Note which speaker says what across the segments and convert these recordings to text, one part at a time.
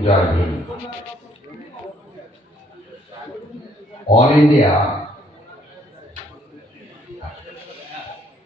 Speaker 1: জয় Bhim all India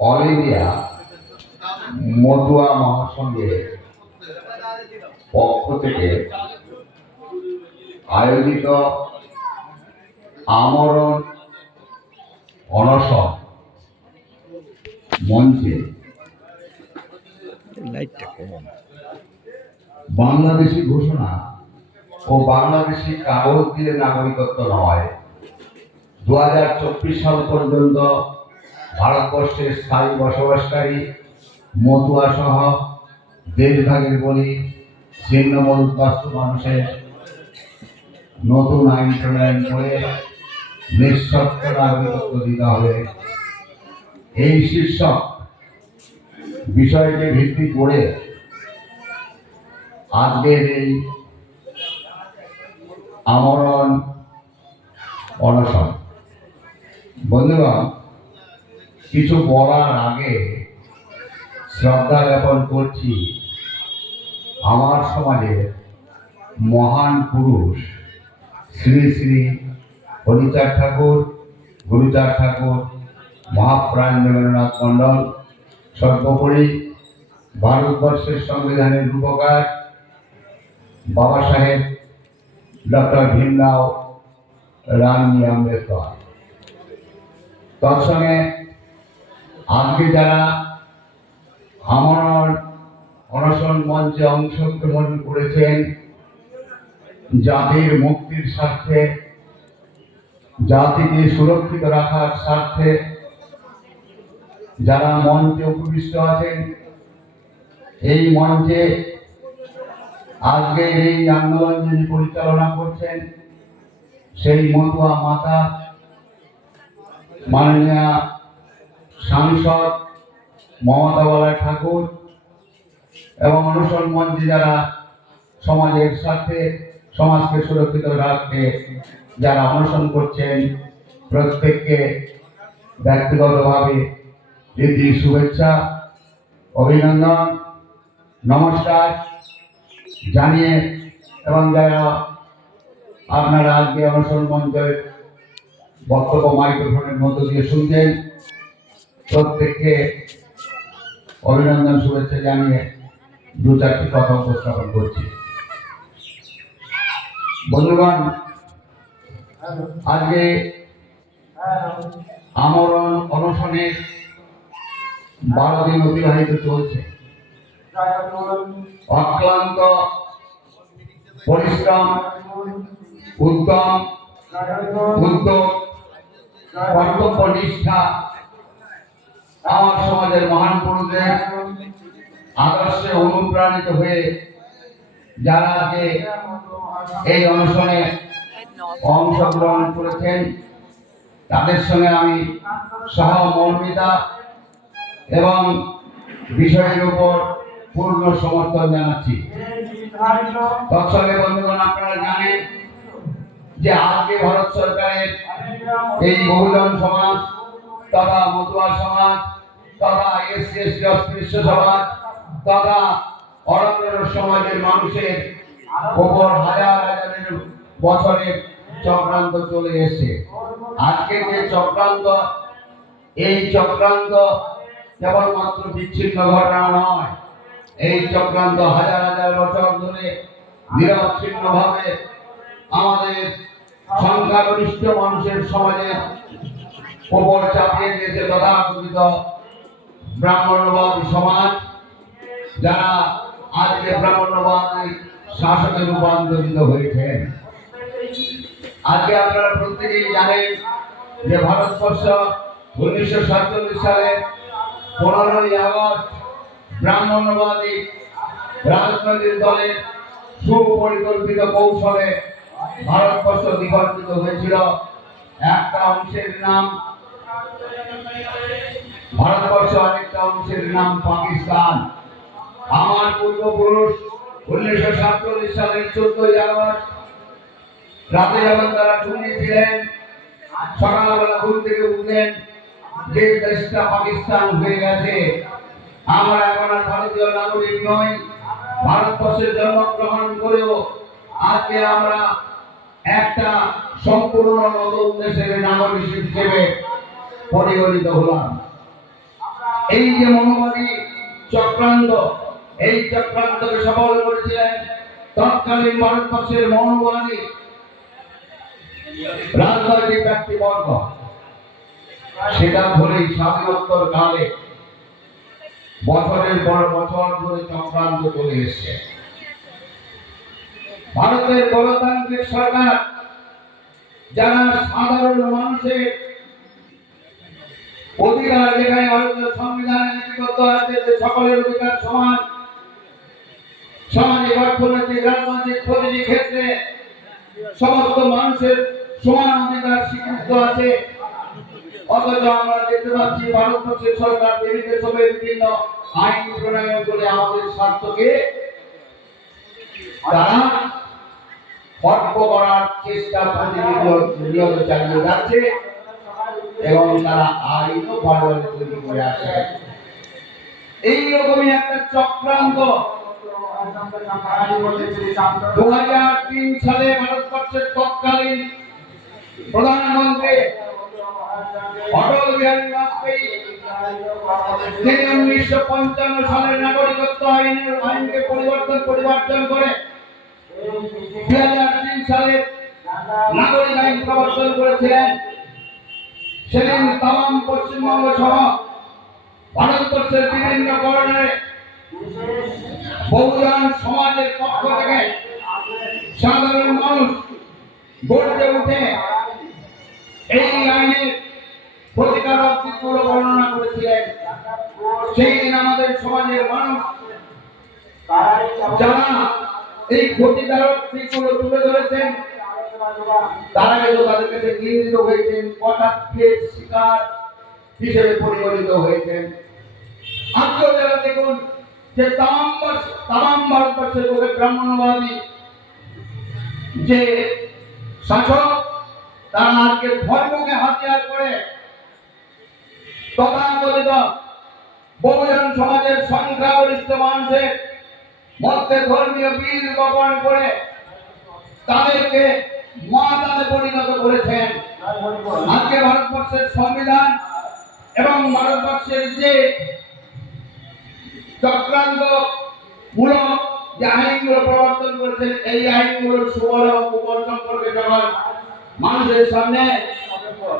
Speaker 1: all India Matua মহাসংঘের পক্ষ থেকে আয়োজিত আমরণ অনশন মঞ্চে
Speaker 2: লাইটটা কম।
Speaker 1: বাংলাদেশি ঘোষণা ও বাংলাদেশি কাগজ দিয়ে নাগরিকত্ব নয়। দু সাল পর্যন্ত ভারতবর্ষের স্থায়ী বসবাসকারী মতুয়া সহ দেশভাগের বলি ছিন্নমূল বাস্তু মানুষের নতুন আইন প্রণয়ন করে নিঃশর্ত নাগরিকত্ব দিতে হবে। এই শীর্ষক বিষয়কে ভিত্তি করে আজকের এই আমরণ অনশন। বন্ধুগণ, কিছু বলার আগে শ্রদ্ধা জ্ঞাপন করছি আমার সমাজের মহান পুরুষ শ্রী শ্রী হরিচাঁদ ঠাকুর, গুরুচাঁদ ঠাকুর, মহাপ্রাণ দেবেন্দ্রনাথ মণ্ডল। সর্বোপরি ভারতবর্ষের সংবিধানের রূপকার বাবা সাহেব ডক্টর ভীমরাও রামজি আম্বেদকর। তৎসঙ্গে আজকে যারা আমার অনশন মঞ্চে অংশগ্রহণ করেছেন, জাতির মুক্তির স্বার্থে, জাতিকে সুরক্ষিত রাখার স্বার্থে, যারা মঞ্চে উপবিষ্ট আছেন, এই মঞ্চে আজকে এই আন্দোলন যিনি পরিচালনা করছেন, সেই মতুয়া মাতা, মাননীয় সাংসদ মমতা বালা ঠাকুর এবং অনুসরণ মঞ্চে যারা সমাজের সাথে সমাজকে সুরক্ষিত রাখতে যারা অনশন করছেন, প্রত্যেককে ব্যক্তিগতভাবে রীতি শুভেচ্ছা, অভিনন্দন, নমস্কার। জানিয়ে এবং যারা আপনারা আজকে অনশন মঞ্চের বক্তব্য মাইক্রোফোনের মধ্য দিয়ে শুনছেন, প্রত্যেককে অভিনন্দন, শুভেচ্ছা জানিয়ে দু চারটি কথা উপস্থাপন করছি। বন্ধুগণ, আজকে আমরণ অনশনের বারো দিন অতিবাহিত চলছে। অক্লান্ত, পরিশ্রম, উদ্যম, উদ্যোগ কর্তব্য নিষ্ঠা আমার সমাজের মহান পুরুষদের আদর্শে অনুপ্রাণিত হয়ে যারা আজকে এই অনুষ্ঠানে অংশগ্রহণ করেছেন, তাদের সঙ্গে আমি সহমর্মিতা এবং বিষয়ের উপর পূর্ণ সমর্থন জানাচ্ছি। আপনারা জানেন যে আজকে ভারত সরকারের এই বহুজন সমাজ তথা মতুয়া সমাজ তথা এসসি এসটি অস্পৃশ্য সমাজ তথা অরণ্য সমাজের মানুষের ওপর হাজার হাজারের বছরের চক্রান্ত চলে এসে আজকে যে চক্রান্ত, এই চক্রান্ত কেবলমাত্র বিচ্ছিন্ন ঘটনা নয় এই চক্রান্ত হাজার হাজার বছর ধরে নিরবচ্ছিন্ন ভাবে আমাদের সংখ্যাগরিষ্ঠ মানুষের সমাজের ওপর চাপিয়ে দিয়েছে তথাকথিত ব্রাহ্মণ্যবাদী সমাজ, যারা আজকে ব্রাহ্মণ্যবাদী শাসকে রূপান্তরিত হয়েছেন আজকে আপনারা প্রত্যেকেই জানেন যে ভারতবর্ষ উনিশশো সাতচল্লিশ সালে পনেরোই আগস্ট ব্রাহ্মণ্যবাদী রাজনৈতিক দলের সুপরিকল্পিত কৌশলে ভারতবর্ষ বিভাজিত হয়েছিল। একটা অংশের নাম ভারতবর্ষ, আরেকটা অংশের নাম পাকিস্তান। আমার পূর্বপুরুষ উনিশশো সাতচল্লিশ সালের চোদ্দই আগস্ট রাতে যখন তারা ঘুমিয়েছিলেন সকালবেলা ঘুম থেকে উঠলেন, যে দেশটা পাকিস্তান হয়ে গেছে আমরা এখন আর ভারতীয় নাগরিক নই। ভারতবর্ষে জন্মগ্রহণ করেও আজকে আমরা একটা সম্পূর্ণ নতুন দেশের নাগরিক হিসেবে পরিগণিত হলাম। এই যে মনোবাদী চক্রান্ত, এই চক্রান্তকে সফল করেছিলেন তৎকালীন ভারতবর্ষের মনোবাদী রাজনৈতিক ব্যক্তিবর্গ। সেটা ধরেই স্বাধীনোত্তর কালে বছরের পর বছর ধরে চক্রান্ত করে এসছে। ভারতের গণতান্ত্রিক সরকার, যারা সাধারণ মানুষের অধিকার যেখানে ভারতের সংবিধানে লিপিবদ্ধ আছে যে সকলের অধিকার সমান, সামাজিক, অর্থনৈতিক, রাজনৈতিক প্রতিটি ক্ষেত্রে সমস্ত মানুষের সমান অধিকার স্বীকৃত আছে। অথচ আমরা দেখতে পাচ্ছি ভারতবর্ষের সরকার বিভিন্ন দেশে বিভিন্ন আইন প্রণয়ন করে আমাদের স্বার্থকে তারা খর্ব করার চেষ্টা প্রতিনিয়ত চালিয়ে যাচ্ছে এবং তারা আইনও বারবার তৈরি করে আসে এইরকমই একটা চক্রান্ত। দু হাজার তিন সালে ভারতবর্ষের তৎকালীন প্রধানমন্ত্রী অটল বিহারী বাজপেয়ী তিনি উনিশশো পঞ্চান্ন সালের নাগরিকত্ব আইনের আইনকে পরিবর্তন পরিবর্তন করে দুই হাজার তিন সালের নাগরিক আইন প্রবর্তন করেছিলেন। সেদিন তাম পশ্চিমবঙ্গ সহ ভারতবর্ষের বিভিন্ন কারণে বহুজন সমাজের পক্ষ থেকে সাধারণ মানুষ গড়ে উঠে এই আইনের দিকগুলো বর্ণনা করেছিলেন। আমাদের সমাজের মানুষ যারা এই ক্ষতিকারক দিকগুলো তুলে ধরেছেন, তারা কিন্তু তাদের কাছে নিয়োজিত হয়েছেন, কটাক্ষের শিকার হিসেবে পরিগণিত হয়েছেন। যারা দেখুন যে তাম তাম ভারতবর্ষের লোকে ব্রাহ্মণবাদী যে শাসক, তারা আজকে ধর্মকে হাতিয়ার করে তথাকথিত বহুজন সমাজের সংখ্যাগরিষ্ঠ মানুষের মধ্যে ধর্মীয় বীজ বপন করে তাদেরকে মাতালে পরিণত করেছেন। আজকে ভারতবর্ষের সংবিধান এবং ভারতবর্ষের যে চক্রান্ত মূলক যে আইনগুলো প্রবর্তন করেছেন, এই আইনগুলোর সুবল এবং কুবল সম্পর্কে যখন মানুষের সামনে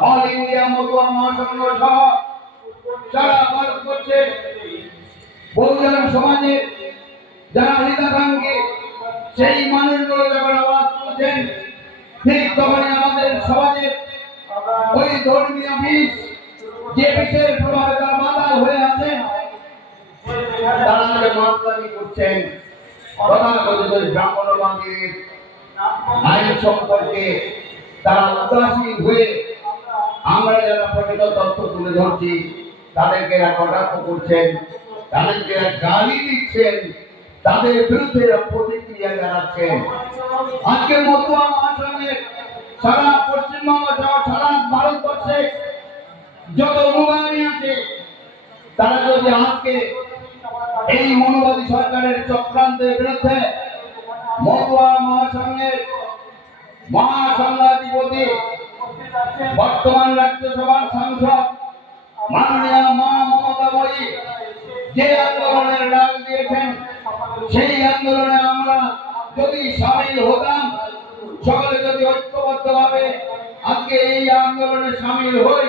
Speaker 1: অল ইন্ডিয়া মতুয়া মহাসংঘ সহ সারা ভারতবর্ষের বহুজন সমাজের যারা হিতাকাঙ্ক্ষী সেই মানুষগুলো যখন আওয়াজ তুলছেন, ঠিক তখনই আমাদের সমাজের ওই ধর্মীয় বিষ যে বিষের প্রভাবে তার মাতাল হয়ে আছেন, তারা আমাদের করছেন। তথাকথিত ব্রাহ্মণবাদীর আইন সম্পর্কে তারা উদাসীন হয়ে আমরা যারা প্রকৃত তথ্য তুলে ধরছি তাদেরকে এরা কটাক্ষ করছেন, তাদেরকে এরা গালি দিচ্ছেন, তাদের বিরুদ্ধে এরা প্রতিক্রিয়া জানাচ্ছেন। আজকে মতুয়া মহাসংঘের সারা পশ্চিমবঙ্গ সহ সারা ভারতবর্ষে যত অনুগামী আছে, তারা যদি আজকে এই মনোবাদী সরকারের চক্রান্তের বিরুদ্ধে মতুয়া মহাসংঘের মহাসংঘাধিপতি, বর্তমান রাজ্যসভার সাংসদ মাননীয় মা মমতা বলি, যে আন্দোলনের ডাক দিয়েছেন, সেই আন্দোলনে আমরা যদি সামিল হতাম, সকলে যদি ঐক্যবদ্ধভাবে আজকে এই আন্দোলনে সামিল হই,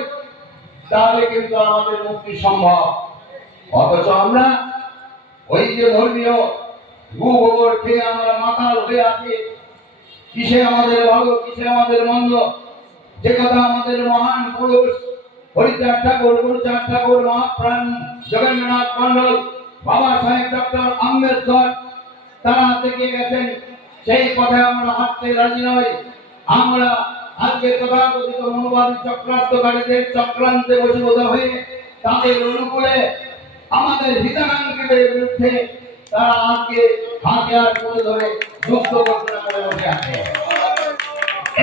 Speaker 1: তাহলে কিন্তু আমাদের মুক্তি সম্ভব। অথচ আমরা ওই যে ধর্মীয় গু গোবর খেয়ে আমরা মাতাল হয়ে আছি, কিসে আমাদের ভালো, কিসে আমাদের মন্দ, যে কথা আমাদের মহান পুরুষ হরিচাঁদ ঠাকুর গুরুচাঁদ ঠাকুর, মহাপ্রাণ জগন্নাথ মন্ডল বাবা সাহেব ডক্টর আম্বেদকর তারা থেকে গেছেন। সেই কথায় আমরা হাঁটতে রাজি নই। আমরা আজকে তথাকথিত মনোবাদী চক্রান্তকারীদের চক্রান্তে বসীভূত হয়ে তাদের অনুকূলে আমাদের হিতাকাঙ্ক্ষীদের বিরুদ্ধে তারা আজকে হাতিয়ার তুলে ধরে যুদ্ধ ঘোষণা করে বসে আছে।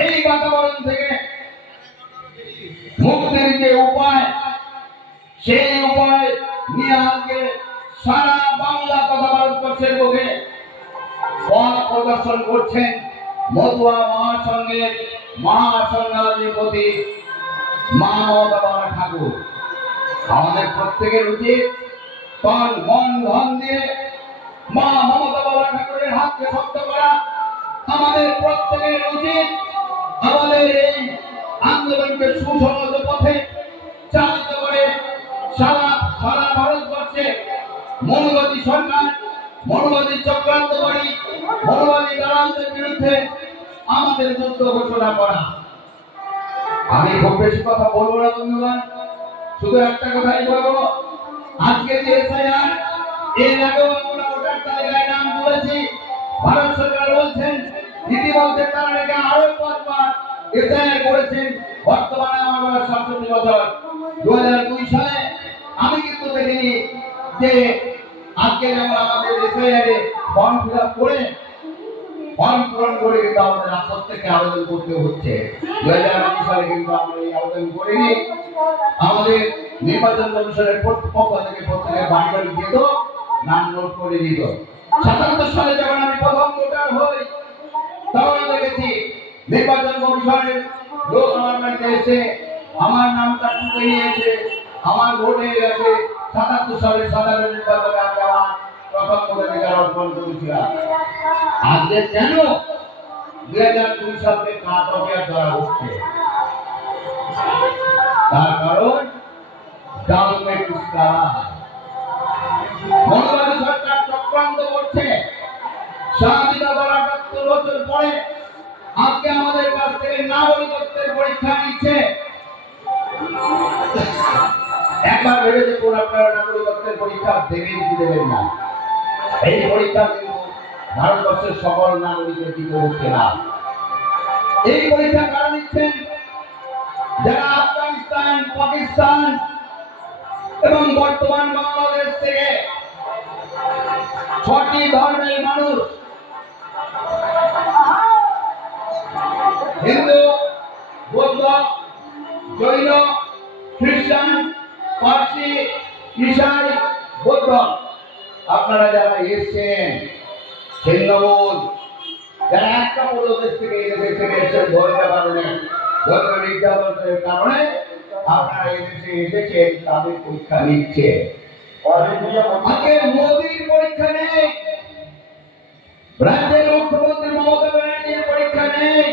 Speaker 1: এই বাতাবরণ থেকে মুক্তির যে উপায়, সেই উপায় নিয়ে আজকে সারা বাংলা তথা ভারতবর্ষের বুকে পথ প্রদর্শন করছেন মতুয়া মহাসংঘের মহাসংঘাধিপতি মা মমতা বাবা ঠাকুর। আমাদের প্রত্যেকের উচিত তন, মন, ধন দিয়ে মা মমতা বাবা ঠাকুরের হাতকে শক্ত করা। আমাদের প্রত্যেকের উচিত আমাদের এই আন্দোলনকে সুসংহত পথে চালিত করে সারা সারা ভারতবর্ষে। মনোবাদী সরকার মনোবাদী চক্রান্তকারী মনোবাদী দালালদের বিরুদ্ধে আমাদের যুদ্ধ ঘোষণা করা। আমি খুব বেশি কথা বলব না, বন্ধুগণ। শুধু একটা কথাই বলব। আজকে যে এসআইআর এর আগেও আমরা ভোটার তালিকায় নাম তুলেছি। ভারত সরকার বলছেন ইতিমধ্যে তারা নাকি আরও পাঁচবার এসআইআর করেছেন বর্তমানে আমার বয়স সাতষট্টি বছর দু হাজার দুই সালে আমি কিন্তু দেখিনি যে আজকে যেমন আমাদের এসআইআর ফর্ম ফিল আপ করে ফর্ম পূরণ করে কিন্তু আমাদের প্রত্যেককে আবেদন করতে হচ্ছে। দু হাজার উনিশ সালে কিন্তু আমরা এই আবেদন করিনি। আমাদের নির্বাচন কমিশনের পক্ষ থেকে প্রত্যেকের বাড়ি বাড়ি নাম নোট করে দিত সাতাত্তর সালে যখন আমি প্রথম ভোটার হই, তখন দেখেছি নির্বাচন কমিশনের লোক আমার বাড়িতে এসে, আমার নামটা টুকে নিয়েছে, আমার ভোট হয়ে গেছে সাতাত্তর সালে সাধারণ নির্বাচনে আমি আমার প্রথম অর্পণ করেছিলাম। আজকে কেন দুই হাজার দুই কাট অফেয়ার ধরা তার কারণ গভর্নমেন্ট ইস্তাহার মনোবাদী সরকার চক্রান্ত করছে। আটাত্তর বছর পরে আজকে আমাদের কাছ থেকে নাগরিকত্বের পরীক্ষা নিচ্ছে। একবার ভেবে দেখুন, আপনারা নাগরিকত্বের পরীক্ষা দেবেন কি দেবেন না। এই পরীক্ষা কিন্তু ভারতবর্ষের সকল নাগরিকের দিতে হচ্ছে না। এই পরীক্ষা কারা নিচ্ছেন? যারা আফগানিস্তান, পাকিস্তান এবং বর্তমান বাংলাদেশ থেকে ছটি ধর্মের মানুষ বৌদ্ধ, জৈন, খ্রিস্টান, পার্সি, ইসাই, বৌদ্ধ। আপনারা যারা এসছেন, ছিন্নমূল, যারা একটা প্রদেশ থেকে এদেশে থেকে এসেছেন ধর্মের কারণে ধর্ম নির্যাতনের কারণে আপনারা এদেশে এসেছেন তাদের পরীক্ষা নিচ্ছে। মোদির পরীক্ষা নেই। রাজ্যের মুখ্যমন্ত্রী মমতা ব্যানার্জির পরীক্ষা নেই।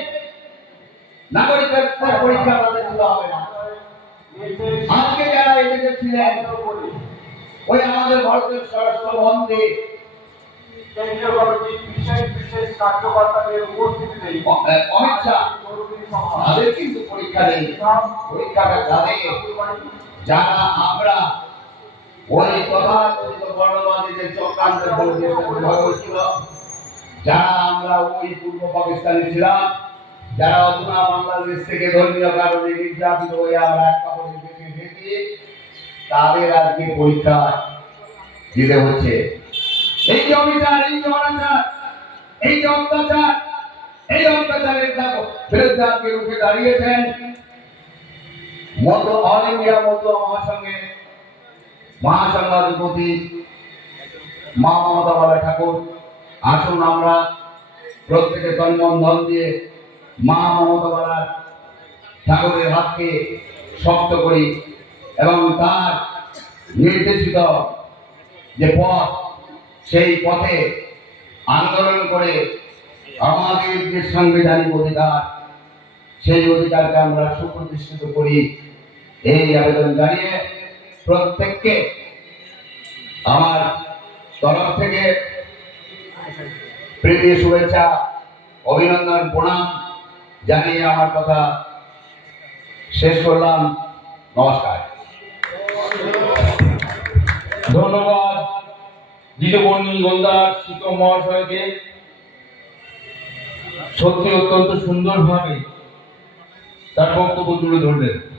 Speaker 1: নাগরিকত্বের পরীক্ষা দিতে হবে না। আজকে যারা ছিলেন, ওই আমাদের ভারতের স্বরাষ্ট্রমন্ত্রী
Speaker 2: কেন্দ্রীয় কমিটির বিশেষ বিশেষ কার্যকর্তাদের
Speaker 1: কিন্তু পরীক্ষা নেই। যারা আমরা ওই যারা আমরা ওই পূর্ব পাকিস্তানে ছিলাম যারা অধুনা বাংলাদেশ থেকে ধর্মীয় কারণে নির্যাতিত হয়ে আমরা এক কাপড়ে দেশে এসেছি, তাদের আজকে পরীক্ষা দিতে হচ্ছে। এই যে অবিচার, এই যে অনাচার, এই যে অত্যাচার, এই অত্যাচারের বিরুদ্ধে আজকে রুখে দাঁড়িয়েছেন মতো অল ইন্ডিয়া মতো মহাসংঘের মহাসংঘাধিপতি মা মমতা বালা ঠাকুর। আসুন আমরা প্রত্যেকে তন্মন ধন দিয়ে মা মমতা বালা ঠাকুরের হাতকে শক্ত করি এবং তার নির্দেশিত যে পথ, সেই পথে আন্দোলন করে আমাদের যে সাংবিধানিক অধিকার, সেই অধিকারকে আমরা সুপ্রতিষ্ঠিত করি। এই আবেদন জানিয়ে প্রত্যেককে আমার তরফ থেকে প্রীতি, শুভেচ্ছা, অভিনন্দন, প্রণাম। জানিয়ে আমার কথা শেষ করলাম। নমস্কার।
Speaker 3: ধন্যবাদ দ্বিজবর্ণী গোলদার শিক্ষক মহাশয়কে। সত্যি অত্যন্ত সুন্দরভাবে তার বক্তব্য তুলে ধরলেন।